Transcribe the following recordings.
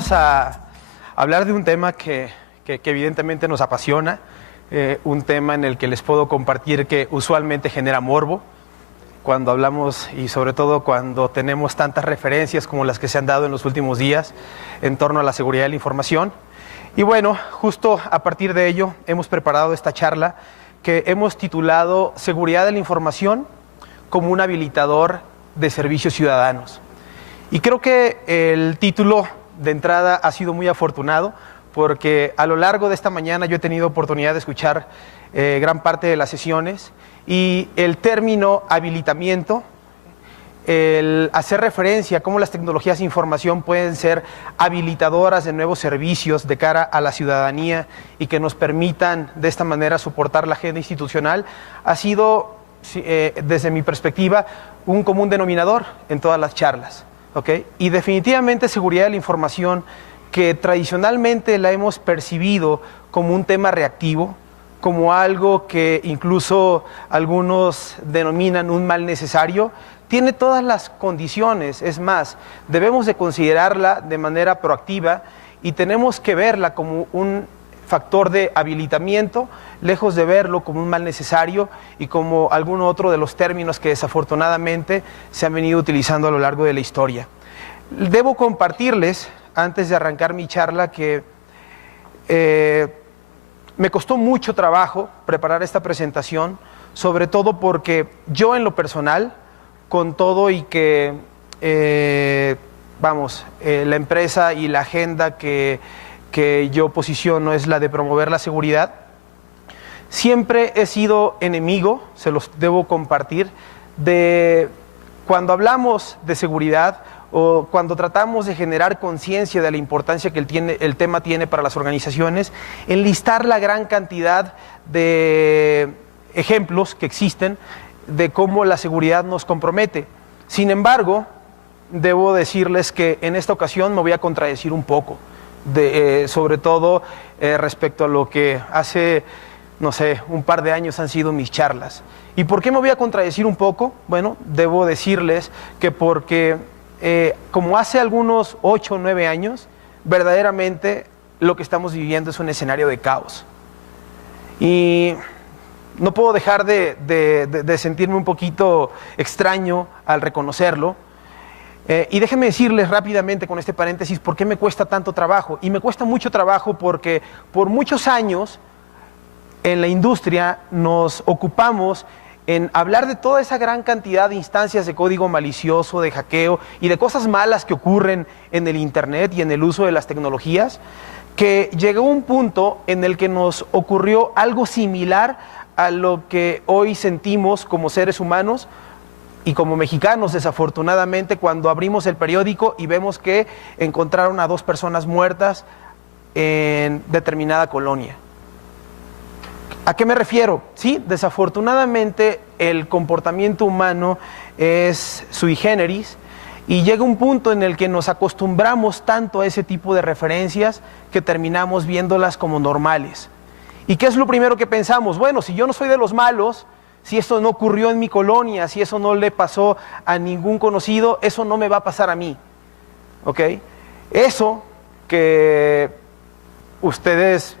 vamos a hablar de un tema que evidentemente nos apasiona, un tema en el que les puedo compartir que usualmente genera morbo cuando hablamos y sobre todo cuando tenemos tantas referencias como las que se han dado en los últimos días en torno a la seguridad de la información. Y bueno, justo a partir de ello hemos preparado esta charla que hemos titulado Seguridad de la Información como un habilitador de servicios ciudadanos. Y creo que el título de entrada ha sido muy afortunado porque a lo largo de esta mañana yo he tenido oportunidad de escuchar gran parte de las sesiones y el término habilitamiento, el hacer referencia a cómo las tecnologías de información pueden ser habilitadoras de nuevos servicios de cara a la ciudadanía y que nos permitan de esta manera soportar la agenda institucional, ha sido, desde mi perspectiva, un común denominador en todas las charlas. ¿Okay? Y definitivamente seguridad de la información, que tradicionalmente la hemos percibido como un tema reactivo, como algo que incluso algunos denominan un mal necesario, tiene todas las condiciones. Es más, debemos de considerarla de manera proactiva y tenemos que verla como un factor de habilitamiento, lejos de verlo como un mal necesario y como algún otro de los términos que desafortunadamente se han venido utilizando a lo largo de la historia. Debo compartirles, antes de arrancar mi charla, que me costó mucho trabajo preparar esta presentación, sobre todo porque yo en lo personal, con todo y que, la empresa y la agenda que yo posiciono es la de promover la seguridad, siempre he sido enemigo, se los debo compartir, de cuando hablamos de seguridad o cuando tratamos de generar conciencia de la importancia que el tema tiene para las organizaciones, enlistar la gran cantidad de ejemplos que existen de cómo la seguridad nos compromete. Sin embargo, debo decirles que en esta ocasión me voy a contradecir un poco, sobre todo respecto a lo que hace, no sé, un par de años han sido mis charlas. ¿Y por qué me voy a contradecir un poco? Bueno, debo decirles que porque como hace algunos 8 o 9 años, verdaderamente lo que estamos viviendo es un escenario de caos. Y no puedo dejar de sentirme un poquito extraño al reconocerlo. Y déjenme decirles rápidamente con este paréntesis por qué me cuesta tanto trabajo. Y me cuesta mucho trabajo porque por muchos años en la industria nos ocupamos en hablar de toda esa gran cantidad de instancias de código malicioso, de hackeo y de cosas malas que ocurren en el Internet y en el uso de las tecnologías, que llegó un punto en el que nos ocurrió algo similar a lo que hoy sentimos como seres humanos y como mexicanos, desafortunadamente, cuando abrimos el periódico y vemos que encontraron a 2 personas muertas en determinada colonia. ¿A qué me refiero? Sí, desafortunadamente el comportamiento humano es sui generis y llega un punto en el que nos acostumbramos tanto a ese tipo de referencias que terminamos viéndolas como normales. ¿Y qué es lo primero que pensamos? Bueno, si yo no soy de los malos, si esto no ocurrió en mi colonia, si eso no le pasó a ningún conocido, eso no me va a pasar a mí. ¿Ok? Eso que ustedes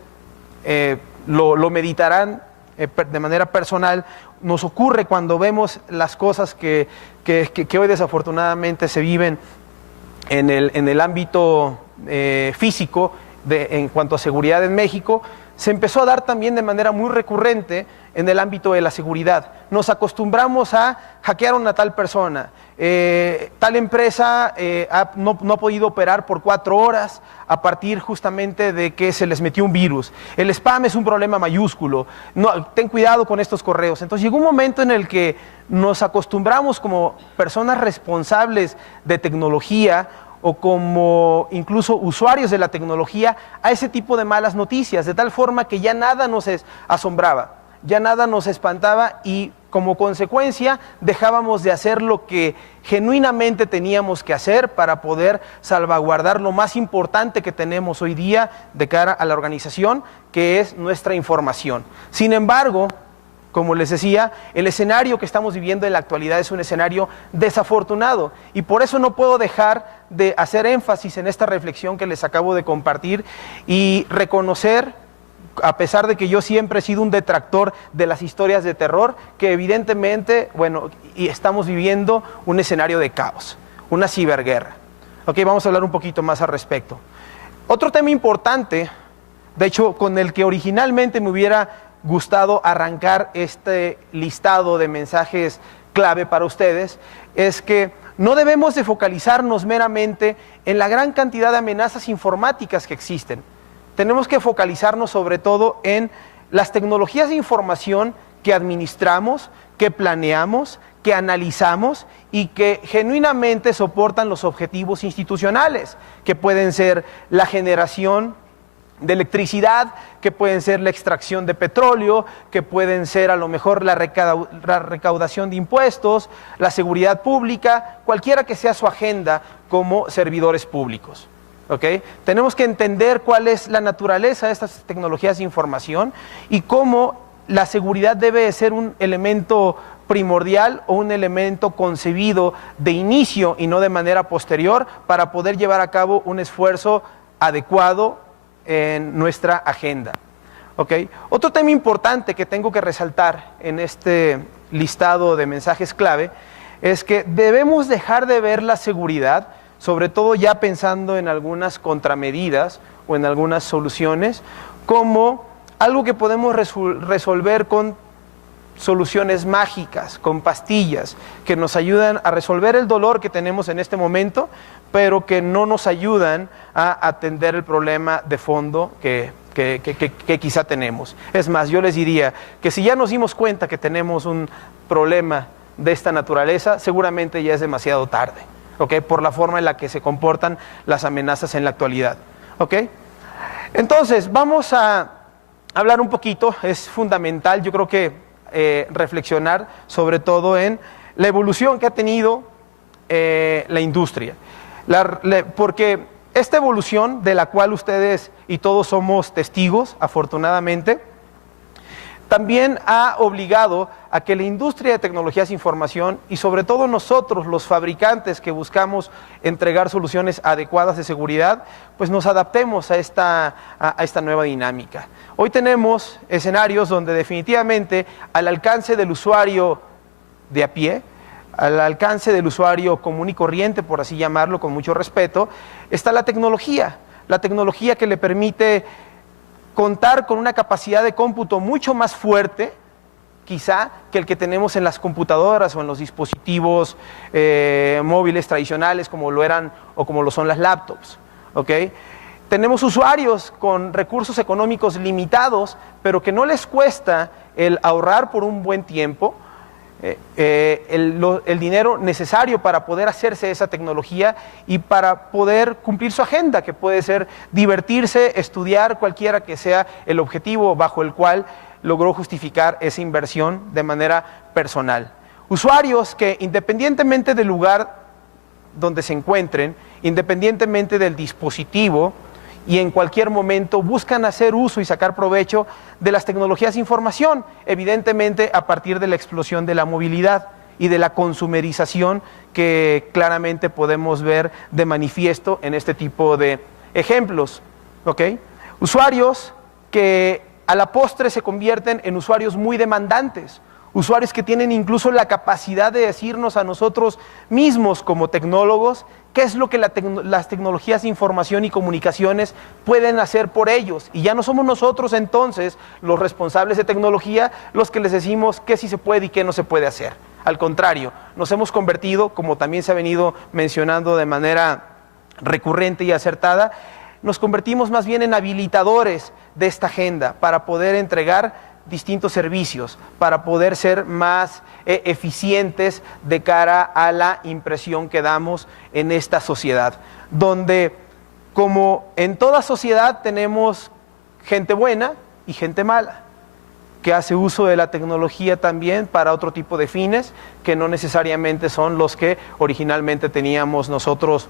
lo meditarán de manera personal, nos ocurre cuando vemos las cosas que hoy desafortunadamente se viven en el ámbito físico en cuanto a seguridad en México. Se empezó a dar también de manera muy recurrente en el ámbito de la seguridad. Nos acostumbramos a hackear a una tal persona, tal empresa no ha podido operar por 4 horas a partir justamente de que se les metió un virus. El spam es un problema mayúsculo, ten cuidado con estos correos. Entonces llegó un momento en el que nos acostumbramos como personas responsables de tecnología o como incluso usuarios de la tecnología a ese tipo de malas noticias, de tal forma que ya nada nos asombraba, ya nada nos espantaba y como consecuencia dejábamos de hacer lo que genuinamente teníamos que hacer para poder salvaguardar lo más importante que tenemos hoy día de cara a la organización, que es nuestra información. Sin embargo, Como les decía, el escenario que estamos viviendo en la actualidad es un escenario desafortunado y por eso no puedo dejar de hacer énfasis en esta reflexión que les acabo de compartir y reconocer, a pesar de que yo siempre he sido un detractor de las historias de terror, que evidentemente, bueno, y estamos viviendo un escenario de caos, una ciberguerra. Ok, vamos a hablar un poquito más al respecto. Otro tema importante, de hecho, con el que originalmente me hubiera gustado arrancar este listado de mensajes clave para ustedes, es que no debemos de focalizarnos meramente en la gran cantidad de amenazas informáticas que existen. Tenemos que focalizarnos sobre todo en las tecnologías de información que administramos, que planeamos, que analizamos y que genuinamente soportan los objetivos institucionales, que pueden ser la generación de electricidad, que pueden ser la extracción de petróleo, que pueden ser a lo mejor la recaudación de impuestos, la seguridad pública, cualquiera que sea su agenda como servidores públicos. ¿Okay? Tenemos que entender cuál es la naturaleza de estas tecnologías de información y cómo la seguridad debe ser un elemento primordial o un elemento concebido de inicio y no de manera posterior para poder llevar a cabo un esfuerzo adecuado en nuestra agenda. ¿Okay? Otro tema importante que tengo que resaltar en este listado de mensajes clave es que debemos dejar de ver la seguridad, sobre todo ya pensando en algunas contramedidas o en algunas soluciones, como algo que podemos resolver con soluciones mágicas, con pastillas, que nos ayudan a resolver el dolor que tenemos en este momento, pero que no nos ayudan a atender el problema de fondo que quizá tenemos. Es más, yo les diría que si ya nos dimos cuenta que tenemos un problema de esta naturaleza, seguramente ya es demasiado tarde, ¿okay? Por la forma en la que se comportan las amenazas en la actualidad, ¿okay? Entonces, vamos a hablar un poquito, es fundamental, yo creo que reflexionar sobre todo en la evolución que ha tenido la industria. Porque esta evolución de la cual ustedes y todos somos testigos, afortunadamente, también ha obligado a que la industria de tecnologías de información y sobre todo nosotros, los fabricantes que buscamos entregar soluciones adecuadas de seguridad, pues nos adaptemos a esta nueva dinámica. Hoy tenemos escenarios donde definitivamente al alcance del usuario de a pie, al alcance del usuario común y corriente, por así llamarlo, con mucho respeto, está la tecnología que le permite contar con una capacidad de cómputo mucho más fuerte, quizá, que el que tenemos en las computadoras o en los dispositivos móviles tradicionales como lo eran o como lo son las laptops, ¿okay? Tenemos usuarios con recursos económicos limitados, pero que no les cuesta el ahorrar por un buen tiempo el dinero necesario para poder hacerse esa tecnología y para poder cumplir su agenda, que puede ser divertirse, estudiar, cualquiera que sea el objetivo bajo el cual logró justificar esa inversión de manera personal. Usuarios que independientemente del lugar donde se encuentren, independientemente del dispositivo, y en cualquier momento buscan hacer uso y sacar provecho de las tecnologías de información, evidentemente a partir de la explosión de la movilidad y de la consumerización que claramente podemos ver de manifiesto en este tipo de ejemplos, ¿okay? Usuarios que a la postre se convierten en usuarios muy demandantes, usuarios que tienen incluso la capacidad de decirnos a nosotros mismos como tecnólogos qué es lo que las tecnologías de información y comunicaciones pueden hacer por ellos. Y ya no somos nosotros entonces los responsables de tecnología los que les decimos qué sí se puede y qué no se puede hacer. Al contrario, nos hemos convertido, como también se ha venido mencionando de manera recurrente y acertada, nos convertimos más bien en habilitadores de esta agenda para poder entregar distintos servicios, para poder ser más eficientes de cara a la impresión que damos en esta sociedad, donde como en toda sociedad tenemos gente buena y gente mala, que hace uso de la tecnología también para otro tipo de fines que no necesariamente son los que originalmente teníamos nosotros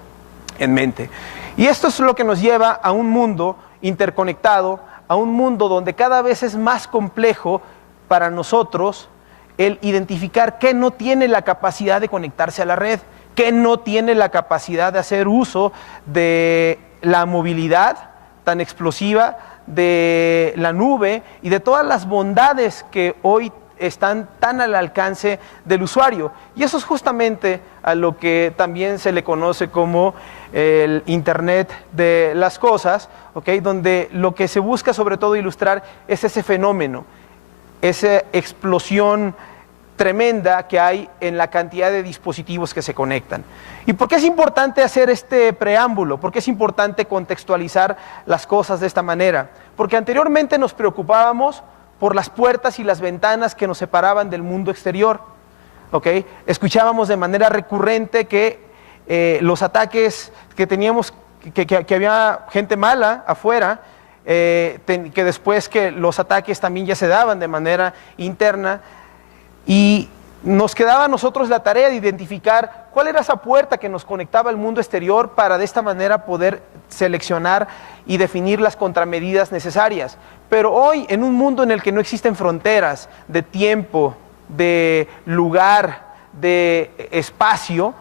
en mente. Y esto es lo que nos lleva a un mundo interconectado, a un mundo donde cada vez es más complejo para nosotros el identificar qué no tiene la capacidad de conectarse a la red, qué no tiene la capacidad de hacer uso de la movilidad tan explosiva, de la nube y de todas las bondades que hoy están tan al alcance del usuario. Y eso es justamente a lo que también se le conoce como el Internet de las cosas, ¿okay? Donde lo que se busca sobre todo ilustrar es ese fenómeno, esa explosión tremenda que hay en la cantidad de dispositivos que se conectan. ¿Y por qué es importante hacer este preámbulo? ¿Por qué es importante contextualizar las cosas de esta manera? Porque anteriormente nos preocupábamos por las puertas y las ventanas que nos separaban del mundo exterior, ¿okay? Escuchábamos de manera recurrente que los ataques que teníamos, que había gente mala afuera, que después que los ataques también ya se daban de manera interna, y nos quedaba a nosotros la tarea de identificar cuál era esa puerta que nos conectaba al mundo exterior para de esta manera poder seleccionar y definir las contramedidas necesarias. Pero hoy, en un mundo en el que no existen fronteras de tiempo, de lugar, de espacio,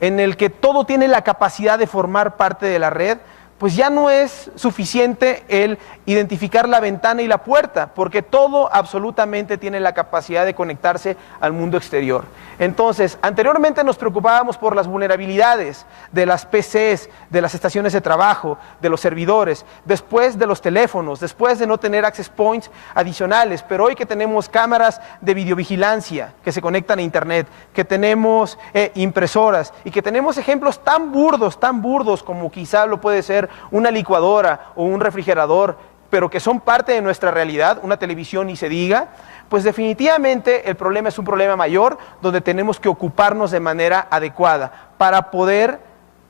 en el que todo tiene la capacidad de formar parte de la red, pues ya no es suficiente el identificar la ventana y la puerta, porque todo absolutamente tiene la capacidad de conectarse al mundo exterior. Entonces, anteriormente nos preocupábamos por las vulnerabilidades de las PCs, de las estaciones de trabajo, de los servidores, después de los teléfonos, después de no tener access points adicionales, pero hoy que tenemos cámaras de videovigilancia que se conectan a internet, que tenemos impresoras y que tenemos ejemplos tan burdos como quizá lo puede ser una licuadora o un refrigerador, pero que son parte de nuestra realidad, una televisión ni se diga, pues definitivamente el problema es un problema mayor donde tenemos que ocuparnos de manera adecuada para poder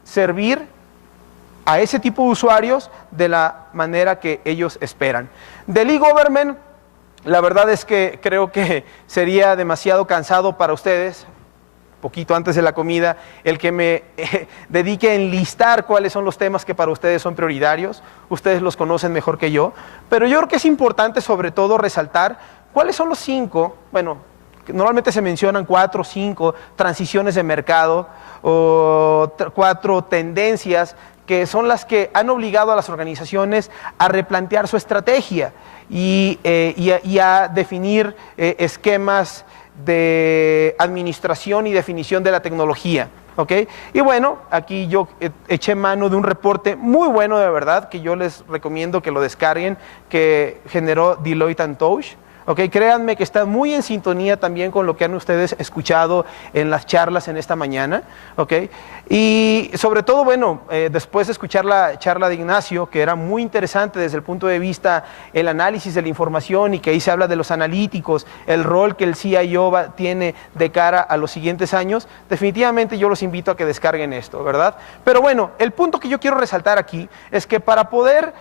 servir a ese tipo de usuarios de la manera que ellos esperan. Del e-government, la verdad es que creo que sería demasiado cansado para ustedes, poquito antes de la comida, el que me dedique a enlistar cuáles son los temas que para ustedes son prioritarios. Ustedes los conocen mejor que yo, pero yo creo que es importante sobre todo resaltar cuáles son los 5, bueno, normalmente se mencionan 4 o 5 transiciones de mercado o 4 tendencias que son las que han obligado a las organizaciones a replantear su estrategia y a definir esquemas de administración y definición de la tecnología, ¿ok? Y bueno, aquí yo eché mano de un reporte muy bueno de verdad, que yo les recomiendo que lo descarguen, que generó Deloitte & Touche, ¿ok? Créanme que está muy en sintonía también con lo que han ustedes escuchado en las charlas en esta mañana, ¿ok? Y sobre todo, bueno, después de escuchar la charla de Ignacio, que era muy interesante desde el punto de vista el análisis de la información y que ahí se habla de los analíticos, el rol que el CIO tiene de cara a los siguientes años, definitivamente yo los invito a que descarguen esto, ¿verdad? Pero bueno, el punto que yo quiero resaltar aquí es que para poder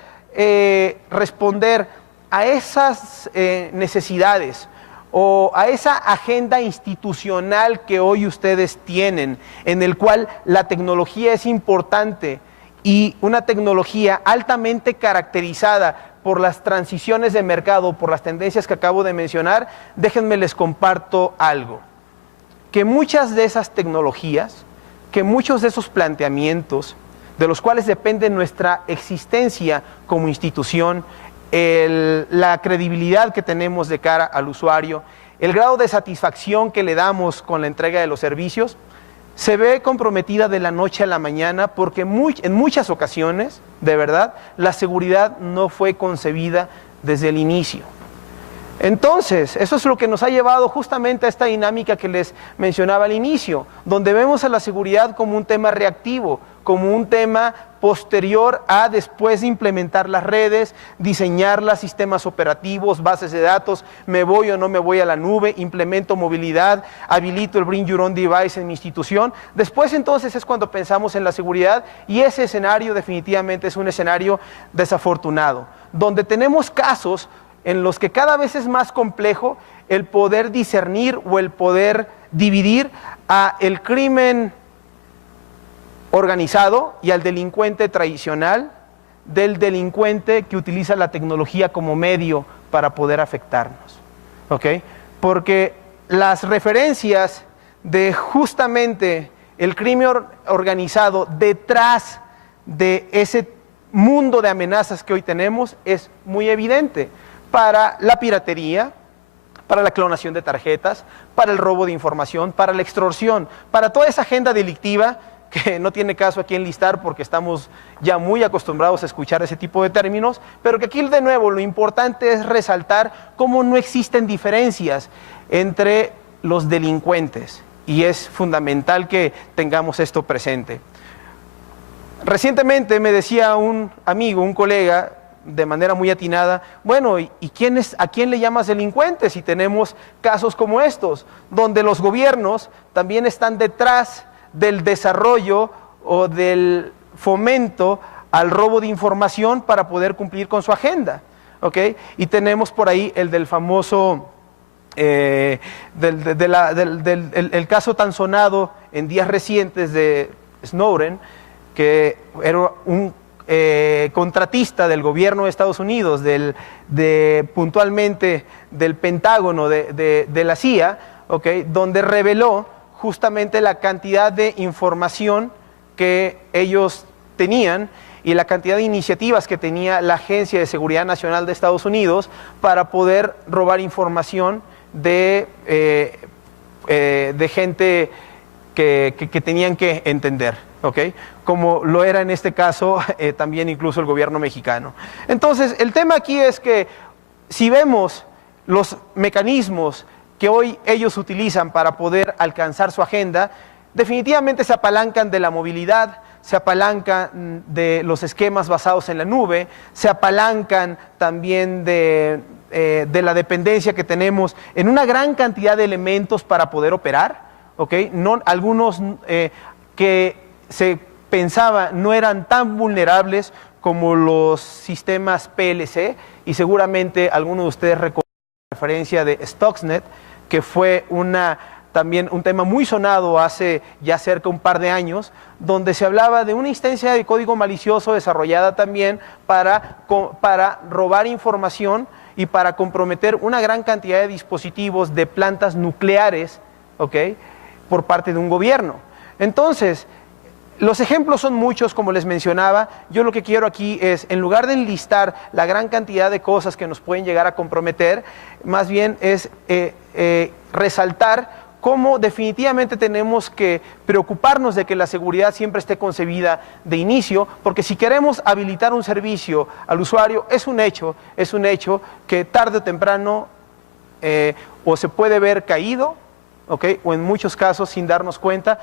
responder a esas necesidades o a esa agenda institucional que hoy ustedes tienen, en el cual la tecnología es importante y una tecnología altamente caracterizada por las transiciones de mercado, por las tendencias que acabo de mencionar, déjenme les comparto algo. Que muchas de esas tecnologías, que muchos de esos planteamientos, de los cuales depende nuestra existencia como institución, la credibilidad que tenemos de cara al usuario, el grado de satisfacción que le damos con la entrega de los servicios, se ve comprometida de la noche a la mañana porque en muchas ocasiones, de verdad, la seguridad no fue concebida desde el inicio. Entonces, eso es lo que nos ha llevado justamente a esta dinámica que les mencionaba al inicio, donde vemos a la seguridad como un tema reactivo, como un tema posterior a después de implementar las redes, diseñar los sistemas operativos, bases de datos, me voy o no me voy a la nube, implemento movilidad, habilito el Bring Your Own Device en mi institución. Después entonces es cuando pensamos en la seguridad y ese escenario definitivamente es un escenario desafortunado, donde tenemos casos en los que cada vez es más complejo el poder discernir o el poder dividir a el crimen organizado y al delincuente tradicional del delincuente que utiliza la tecnología como medio para poder afectarnos. ¿ok? Porque las referencias de justamente el crimen organizado detrás de ese mundo de amenazas que hoy tenemos es muy evidente para la piratería, para la clonación de tarjetas, para el robo de información, para la extorsión, para toda esa agenda delictiva que no tiene caso aquí enlistar porque estamos ya muy acostumbrados a escuchar ese tipo de términos, pero que aquí de nuevo lo importante es resaltar cómo no existen diferencias entre los delincuentes y es fundamental que tengamos esto presente. Recientemente me decía un amigo, un colega, de manera muy atinada, bueno, ¿y a quién le llamas delincuente si tenemos casos como estos, donde los gobiernos también están detrás del desarrollo o del fomento al robo de información para poder cumplir con su agenda? ¿Ok? Y tenemos por ahí el del famoso, el caso tan sonado en días recientes de Snowden, que era un contratista del gobierno de Estados Unidos, puntualmente del Pentágono, de la CIA, ¿okay? Donde reveló justamente la cantidad de información que ellos tenían y la cantidad de iniciativas que tenía la Agencia de Seguridad Nacional de Estados Unidos para poder robar información de gente que tenían que entender, ¿ok? Como lo era en este caso también incluso el gobierno mexicano. Entonces, el tema aquí es que si vemos los mecanismos que hoy ellos utilizan para poder alcanzar su agenda, definitivamente se apalancan de la movilidad, se apalancan de los esquemas basados en la nube, se apalancan también de la dependencia que tenemos en una gran cantidad de elementos para poder operar, ¿ok? Algunos que se pensaba no eran tan vulnerables como los sistemas PLC, y seguramente algunos de ustedes recuerdan la referencia de Stuxnet, que fue también un tema muy sonado hace ya cerca de un par de años, donde se hablaba de una instancia de código malicioso desarrollada también para robar información y para comprometer una gran cantidad de dispositivos de plantas nucleares, ¿ok?, por parte de un gobierno. Entonces, los ejemplos son muchos, como les mencionaba. Yo lo que quiero aquí es, en lugar de enlistar la gran cantidad de cosas que nos pueden llegar a comprometer, más bien es resaltar cómo definitivamente tenemos que preocuparnos de que la seguridad siempre esté concebida de inicio, porque si queremos habilitar un servicio al usuario, es un hecho que tarde o temprano o se puede ver caído, ¿okay?, o en muchos casos, sin darnos cuenta,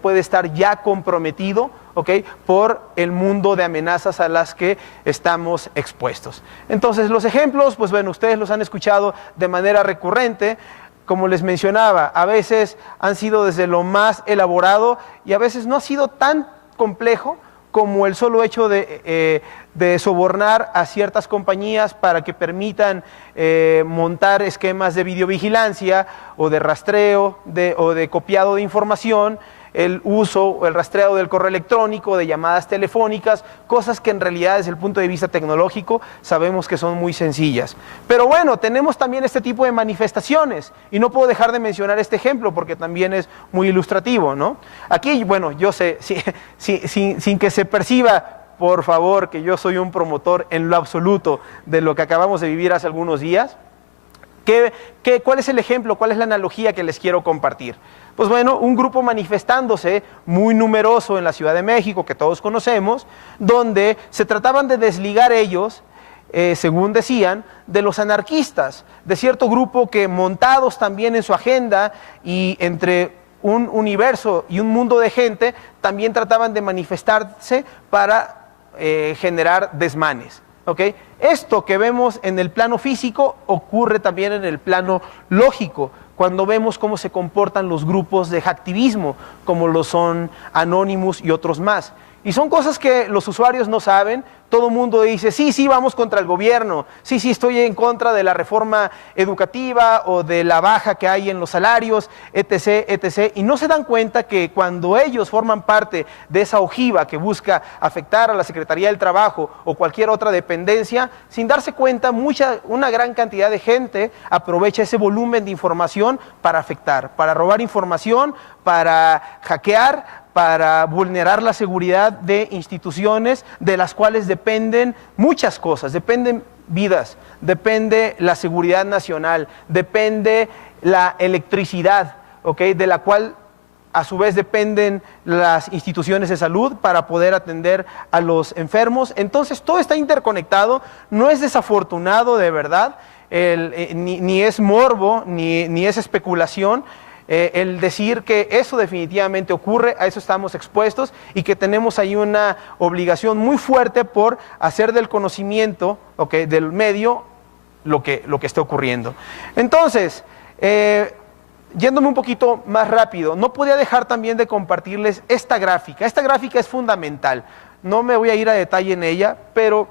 puede estar ya comprometido, ¿okay?, por el mundo de amenazas a las que estamos expuestos. Entonces, los ejemplos, pues bueno, ustedes los han escuchado de manera recurrente. Como les mencionaba, a veces han sido desde lo más elaborado y a veces no ha sido tan complejo como el solo hecho de sobornar a ciertas compañías para que permitan montar esquemas de videovigilancia o de rastreo o de copiado de información, el uso o el rastreo del correo electrónico, de llamadas telefónicas, cosas que en realidad desde el punto de vista tecnológico sabemos que son muy sencillas. Pero bueno, tenemos también este tipo de manifestaciones y no puedo dejar de mencionar este ejemplo porque también es muy ilustrativo, ¿no? Aquí, bueno, yo sé, sin que se perciba, por favor, que yo soy un promotor en lo absoluto de lo que acabamos de vivir hace algunos días, ¿cuál es el ejemplo, cuál es la analogía que les quiero compartir? Pues bueno, un grupo manifestándose muy numeroso en la Ciudad de México, que todos conocemos, donde se trataban de desligar ellos, según decían, de los anarquistas, de cierto grupo que montados también en su agenda y entre un universo y un mundo de gente, también trataban de manifestarse para generar desmanes. ¿Okay? Esto que vemos en el plano físico ocurre también en el plano lógico, cuando vemos cómo se comportan los grupos de hacktivismo, como lo son Anonymous y otros más. Y son cosas que los usuarios no saben, todo el mundo dice, sí, sí, vamos contra el gobierno, sí, sí, estoy en contra de la reforma educativa o de la baja que hay en los salarios, etc., etc., y no se dan cuenta que cuando ellos forman parte de esa ojiva que busca afectar a la Secretaría del Trabajo o cualquier otra dependencia, sin darse cuenta, una gran cantidad de gente aprovecha ese volumen de información para afectar, para robar información, para hackear, para vulnerar la seguridad de instituciones de las cuales dependen muchas cosas, dependen vidas, depende la seguridad nacional, depende la electricidad, ¿okay? De la cual a su vez dependen las instituciones de salud para poder atender a los enfermos. Entonces todo está interconectado, no es desafortunado de verdad, ni es morbo, ni es especulación, el decir que eso definitivamente ocurre, a eso estamos expuestos y que tenemos ahí una obligación muy fuerte por hacer del conocimiento, ¿okay?, del medio lo que está ocurriendo. Entonces, yéndome un poquito más rápido, no podía dejar también de compartirles esta gráfica. Esta gráfica es fundamental, no me voy a ir a detalle en ella, pero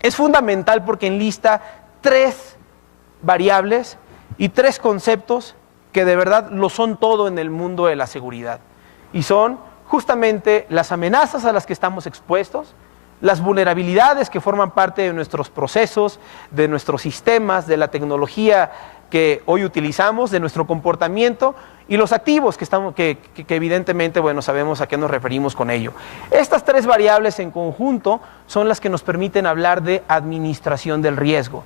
es fundamental porque enlista 3 variables y 3 conceptos que de verdad lo son todo en el mundo de la seguridad. Y son justamente las amenazas a las que estamos expuestos, las vulnerabilidades que forman parte de nuestros procesos, de nuestros sistemas, de la tecnología que hoy utilizamos, de nuestro comportamiento, y los activos que evidentemente, bueno, sabemos a qué nos referimos con ello. Estas 3 variables en conjunto son las que nos permiten hablar de administración del riesgo.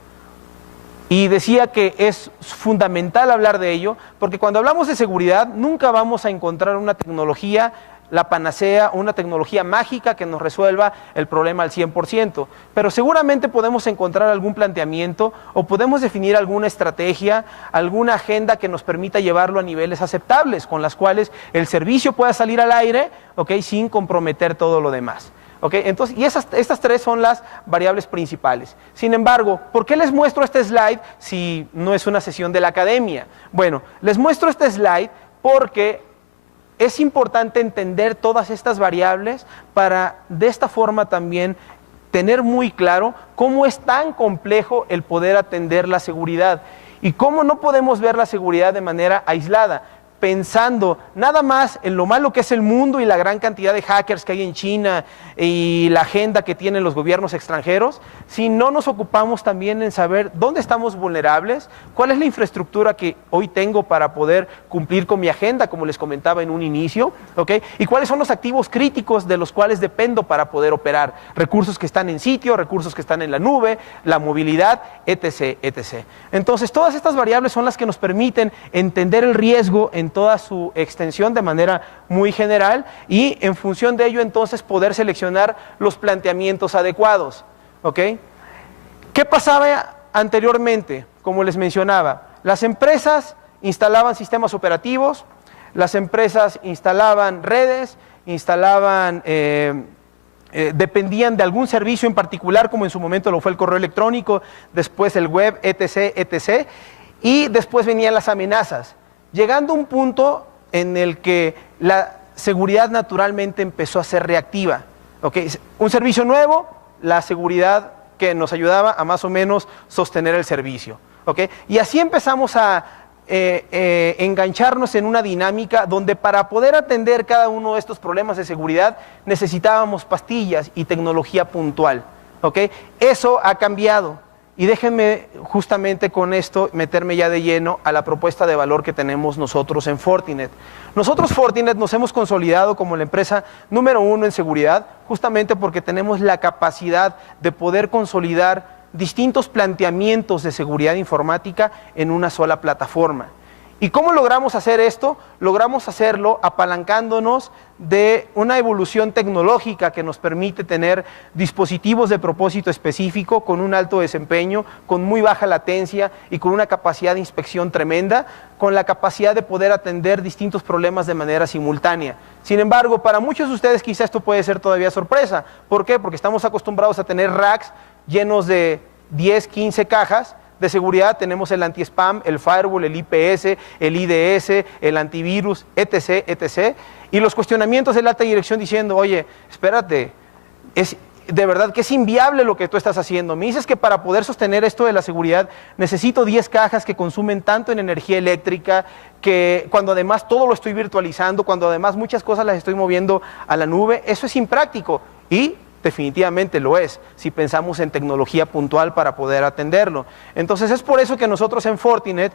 Y decía que es fundamental hablar de ello, porque cuando hablamos de seguridad nunca vamos a encontrar una tecnología, la panacea, una tecnología mágica que nos resuelva el problema al 100%, pero seguramente podemos encontrar algún planteamiento o podemos definir alguna estrategia, alguna agenda que nos permita llevarlo a niveles aceptables, con las cuales el servicio pueda salir al aire, ¿okay?, sin comprometer todo lo demás. ¿Okay? Entonces, y estas 3 son las variables principales. Sin embargo, ¿por qué les muestro este slide si no es una sesión de la academia? Bueno, les muestro este slide porque es importante entender todas estas variables para de esta forma también tener muy claro cómo es tan complejo el poder atender la seguridad y cómo no podemos ver la seguridad de manera aislada, pensando nada más en lo malo que es el mundo y la gran cantidad de hackers que hay en China y la agenda que tienen los gobiernos extranjeros, si no nos ocupamos también en saber dónde estamos vulnerables, cuál es la infraestructura que hoy tengo para poder cumplir con mi agenda, como les comentaba en un inicio, ¿okay?, y cuáles son los activos críticos de los cuales dependo para poder operar, recursos que están en sitio, recursos que están en la nube, la movilidad, etc., etc. Entonces, todas estas variables son las que nos permiten entender el riesgo en toda su extensión de manera muy general y en función de ello entonces poder seleccionar los planteamientos adecuados. ¿Ok? ¿Qué pasaba anteriormente? Como les mencionaba, las empresas instalaban sistemas operativos, las empresas instalaban redes, dependían de algún servicio en particular, como en su momento lo fue el correo electrónico, después el web, etc., etc., y después venían las amenazas, llegando a un punto en el que la seguridad naturalmente empezó a ser reactiva. ¿Okay? Un servicio nuevo, la seguridad que nos ayudaba a más o menos sostener el servicio. ¿Okay? Y así empezamos a engancharnos en una dinámica donde para poder atender cada uno de estos problemas de seguridad necesitábamos pastillas y tecnología puntual. ¿Okay? Eso ha cambiado. Y déjenme justamente con esto meterme ya de lleno a la propuesta de valor que tenemos nosotros en Fortinet. Nosotros Fortinet nos hemos consolidado como la empresa número 1 en seguridad, justamente porque tenemos la capacidad de poder consolidar distintos planteamientos de seguridad informática en una sola plataforma. ¿Y cómo logramos hacer esto? Logramos hacerlo apalancándonos de una evolución tecnológica que nos permite tener dispositivos de propósito específico con un alto desempeño, con muy baja latencia y con una capacidad de inspección tremenda, con la capacidad de poder atender distintos problemas de manera simultánea. Sin embargo, para muchos de ustedes quizá esto puede ser todavía sorpresa. ¿Por qué? Porque estamos acostumbrados a tener racks llenos de 10, 15 cajas. De seguridad tenemos el anti-spam, el firewall, el IPS, el IDS, el antivirus, etc., etc. Y los cuestionamientos de la alta dirección diciendo, oye, espérate, es de verdad que es inviable lo que tú estás haciendo. Me dices que para poder sostener esto de la seguridad necesito 10 cajas que consumen tanto en energía eléctrica, que cuando además todo lo estoy virtualizando, cuando además muchas cosas las estoy moviendo a la nube, eso es impráctico y definitivamente lo es, si pensamos en tecnología puntual para poder atenderlo. Entonces es por eso que nosotros en Fortinet,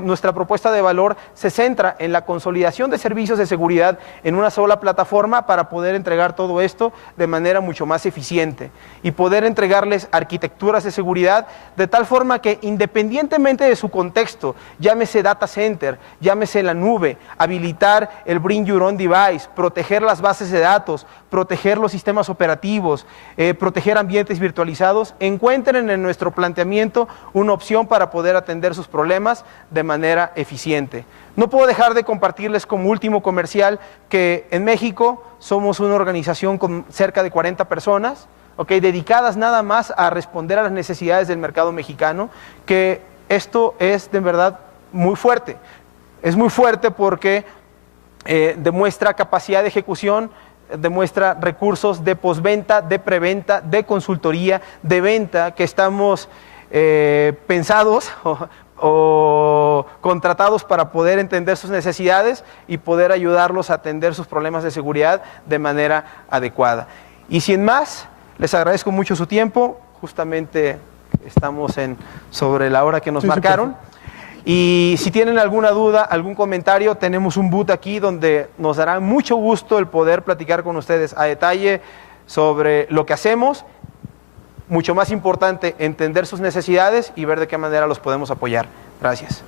nuestra propuesta de valor se centra en la consolidación de servicios de seguridad en una sola plataforma para poder entregar todo esto de manera mucho más eficiente y poder entregarles arquitecturas de seguridad de tal forma que independientemente de su contexto, llámese data center, llámese la nube, habilitar el Bring Your Own Device, proteger las bases de datos, proteger los sistemas operativos, proteger ambientes virtualizados, encuentren en nuestro planteamiento una opción para poder atender sus problemas de manera eficiente. No puedo dejar de compartirles como último comercial que en México somos una organización con cerca de 40 personas, dedicadas nada más a responder a las necesidades del mercado mexicano, que esto es de verdad muy fuerte. Es muy fuerte porque demuestra capacidad de ejecución, demuestra recursos de postventa, de preventa, de consultoría, de venta, que estamos pensados o contratados para poder entender sus necesidades y poder ayudarlos a atender sus problemas de seguridad de manera adecuada. Y sin más, les agradezco mucho su tiempo, justamente estamos sobre la hora que nos marcaron. Y si tienen alguna duda, algún comentario, tenemos un booth aquí donde nos dará mucho gusto el poder platicar con ustedes a detalle sobre lo que hacemos. Mucho más importante, entender sus necesidades y ver de qué manera los podemos apoyar. Gracias.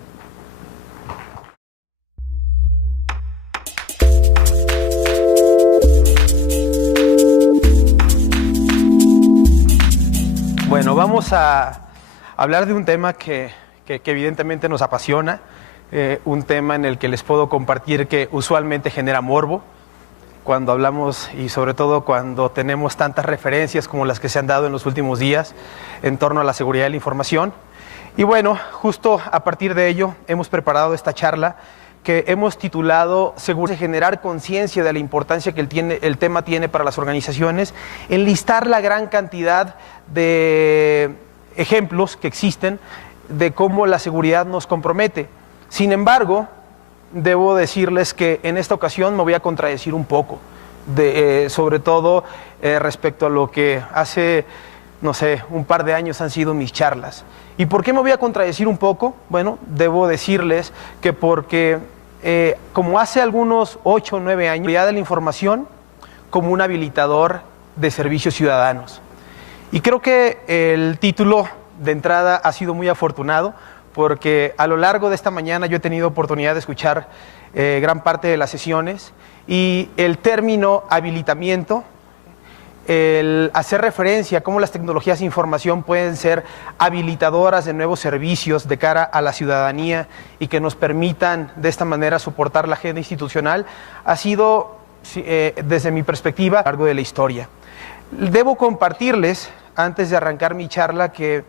Bueno, vamos a hablar de un tema que evidentemente nos apasiona, un tema en el que les puedo compartir que usualmente genera morbo cuando hablamos y sobre todo cuando tenemos tantas referencias como las que se han dado en los últimos días en torno a la seguridad de la información. Y bueno, justo a partir de ello hemos preparado esta charla que hemos titulado Seguridad de generar conciencia de la importancia que el tema tiene para las organizaciones, enlistar la gran cantidad de ejemplos que existen de cómo la seguridad nos compromete. Sin embargo, debo decirles que en esta ocasión me voy a contradecir un poco, sobre todo respecto a lo que hace, no sé, un par de años han sido mis charlas. ¿Y por qué me voy a contradecir un poco? Bueno, debo decirles que porque como hace algunos 8 o 9 años, la seguridad de la información como un habilitador de servicios ciudadanos. Y creo que el título de entrada ha sido muy afortunado porque a lo largo de esta mañana yo he tenido oportunidad de escuchar gran parte de las sesiones y el término habilitamiento, el hacer referencia a cómo las tecnologías de información pueden ser habilitadoras de nuevos servicios de cara a la ciudadanía y que nos permitan de esta manera soportar la agenda institucional, ha sido, desde mi perspectiva, a lo largo de la historia. Debo compartirles, antes de arrancar mi charla, que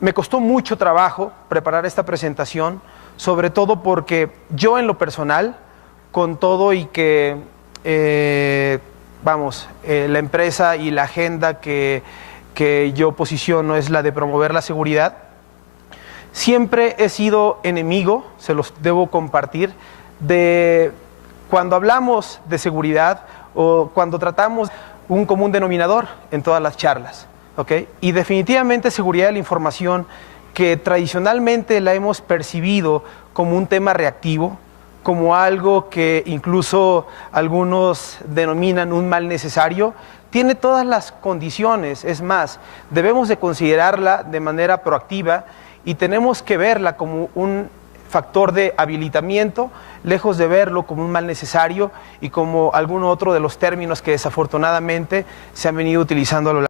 me costó mucho trabajo preparar esta presentación, sobre todo porque yo en lo personal, con todo y que, la empresa y la agenda que yo posiciono es la de promover la seguridad, siempre he sido enemigo, se los debo compartir, de cuando hablamos de seguridad o cuando tratamos un común denominador en todas las charlas. Y definitivamente seguridad de la información, que tradicionalmente la hemos percibido como un tema reactivo, como algo que incluso algunos denominan un mal necesario, tiene todas las condiciones. Es más, debemos de considerarla de manera proactiva y tenemos que verla como un factor de habilitamiento, lejos de verlo como un mal necesario y como algún otro de los términos que desafortunadamente se han venido utilizando a lo largo